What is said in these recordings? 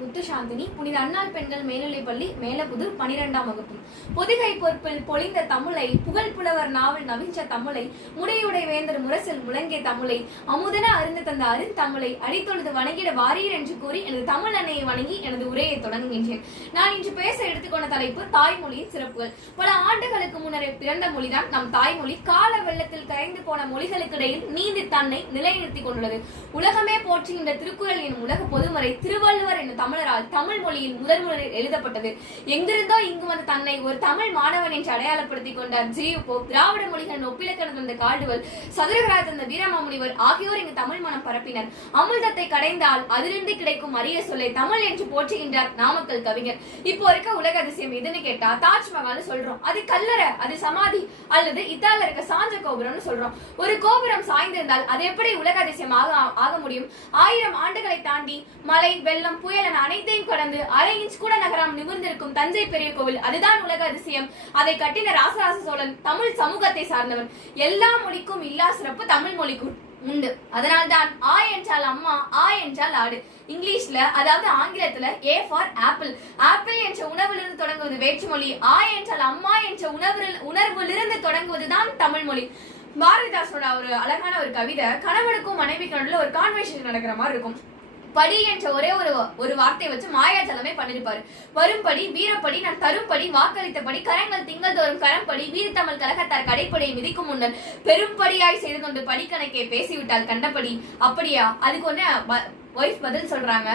முத்துசாந்தினி புனித அண்ணாள் பெண்கள் மேல்நிலைப்பள்ளி மேலப்புதூர் பனிரெண்டாம் வகுப்பு. பொதிகை பொறுப்பில் பொழிந்த தமிழை புகழ் புலவர் நாவல் நவிஞ்ச தமிழை முடையுடை வேந்தர் முரசில் முழங்கிய தமிழை அமுதன அருந்து தந்த அருந்தமிழை அடித்தொழுது வணங்கிட வாரீர் என்று கூறி எனது தமிழ் அன்னையை வணங்கி எனது உரையை தொடங்குகின்றேன். நான் இன்று பேச எடுத்துக்கொண்ட தலைப்பு தாய்மொழியின் சிறப்புகள். பல ஆண்டுகளுக்கு முன்னரே பிறந்த மொழிதான் நம் தாய்மொழி. கால வெள்ளத்தில் கரைந்து போன மொழிகளுக்கிடையில் நீந்தி தன்னை நிலைநிறுத்திக் கொண்டுள்ளது. உலகமே போற்றுகின்ற திருக்குறள் எனும் உலக பொதுமறை திருவள்ளுவர் என்னும் தமிழரால் தமிழ் மொழியில் முதல் முதலில் எழுதப்பட்டது. எங்கிருந்தோ இங்கு வந்து தன்னை ஒரு தமிழ் மாணவன் என்று அடையாளப்படுத்திக் கொண்டார் ஜியு போப் திராவிட மொழிகளின் ஒப்பிலக்கணம் தந்த கால்டுவல் சதுரகராஜ் தந்த வீரமாமுனிவர் ஆகியோர் இங்கு தமிழ் மனம் பரப்பினர். அமிர்தத்தை கடைந்தால் அதிலிருந்து கிடைக்கும் அரிய சொல்லை தமிழ் என்று போற்றுகின்றார் நாமக்கல் கவிஞர். இப்போ இருக்க உலக அதிசயம் எதுன்னு கேட்டா தாஜ்மஹால் சொல்றோம். அது கல்லறை அது சமாதி அல்லது இத்தால இருக்க சாஞ்ச கோபுரம்னு சொல்றோம். ஒரு கோபுரம் சாய்ந்திருந்தால் அது எப்படி உலக அதிசயம் ஆக ஆக முடியும்? ஆயிரம் ஆண்டுகளை தாண்டி மழை வெள்ளம் புயல் என அனைத்தையும் கடந்து அரை இன்ச் கூட நகரம் நிமிர்ந்திருக்கும் தஞ்சை பெரிய கோவில் அதுதான் உலக அதிசயம். அதை கட்டின ராசராச சோழன் தமிழ் சமூகத்தை சார்ந்தவன். எல்லா மொழிக்கும் இல்லா சிறப்பு தமிழ் மொழிக்கு உண்டு. அதனால்தான் ஆ என்றால் அம்மா ஆ என்றால் ஆடு. இங்கிலீஷ்ல அதாவது ஆங்கிலத்துல ஏ ஃபார் ஆப்பிள் ஆப்பிள் என்ற உணவிலிருந்து தொடங்குவது வேற்றுமொழி ஆ என்றால் அம்மா என்ற உணவு உணர்விலிருந்து தொடங்குவதுதான் தமிழ் மொழி. பாரதிதாசனோட ஒரு அழகான ஒரு கவிதை கணவனுக்கும் மனைவிக்கு நடுவுல ஒரு கான்வர்சேஷன் நடக்கிற மாதிரி இருக்கும். படி என்ற ஒரே ஒரு ஒரு வார்த்தையை வச்சு மாயாஜலமே பண்ணிருப்பாரு. வரும்படி வீரப்படி நான் தரும்படி வாக்களித்தபடி கரங்கள் திங்கள் தோறும் கரம்படி வீரத்தமிழ் கழகத்தார் கடைப்படியை மிதிக்கும் முன்னர் பெரும்படியாய் செய்து கொண்டு படிக்கணக்கை பேசிவிட்டால் கண்டபடி. அப்படியா? அதுக்கு ஒன்னு ஒய்ஃப் பதில் சொல்றாங்க.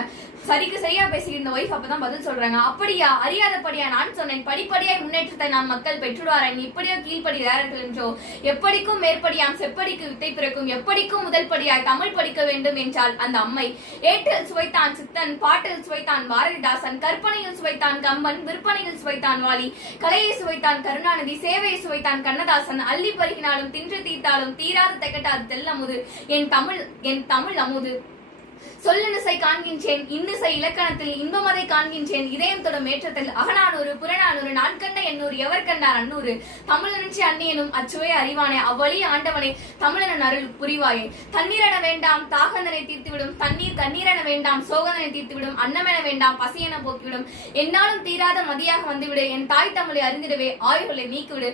சரிக்கு சரியா பேசியிருந்த ஒய்ஃப் அப்பதான் பதில் சொல்றாங்க. அப்படியா? அறியாதபடியா நான் சொன்னேன். படிப்படியாய் முன்னேற்றத்தை நாம் மக்கள் பெற்றுடுவாரன் இப்படியோ கீழ்படி வேறர்கள் என்றோ எப்படிக்கும் மேற்படியாம் செப்படிக்கு வித்தை பிறக்கும் எப்படிக்கும் முதல் படியாய் தமிழ் படிக்க வேண்டும் என்றால் அந்த அம்மை. ஏட்டில் சுவைத்தான் சித்தன் பாட்டில் சுவைத்தான் பாரதிதாசன் கற்பனையில் சுவைத்தான் கம்பன் விற்பனையில் சுவைத்தான் வாலி கலையை சுவைத்தான் கருணாநிதி சேவையை சுவைத்தான் கண்ணதாசன் அள்ளி பருகினாலும் தின்று தீர்த்தாலும் தீராது திகட்டாது தெல்லமுது. என் தமிழ் என் தமிழ் அமுது. சொல்லினிசை காண்கின்றேன் இன்னிசை இலக்கணத்தில் இன்பமதை காண்கின்றேன். இதயம் தொடும் ஏற்றத்தில் அகநானூறு புறநானூறு நான் கண்ட எண்ணூறு எவர் கண்டார் அன்னூறு. தமிழனின்றி அன்னியனும் அச்சுவை அறிவானே அவ்வழி ஆண்டவனே தமிழன் அருள் புரிவாயே. தண்ணீரென வேண்டாம் தாகந்தனை தீர்த்துவிடும். தண்ணீர் கண்ணீரென வேண்டாம் சோகந்தனை தீர்த்துவிடும். அன்னமென வேண்டாம் பசியென போக்கிவிடும். என்னாலும் தீராத மதியாக வந்துவிடு. என் தாய் தமிழை அறிந்திடவே ஆயுள்களை நீக்கிவிடு.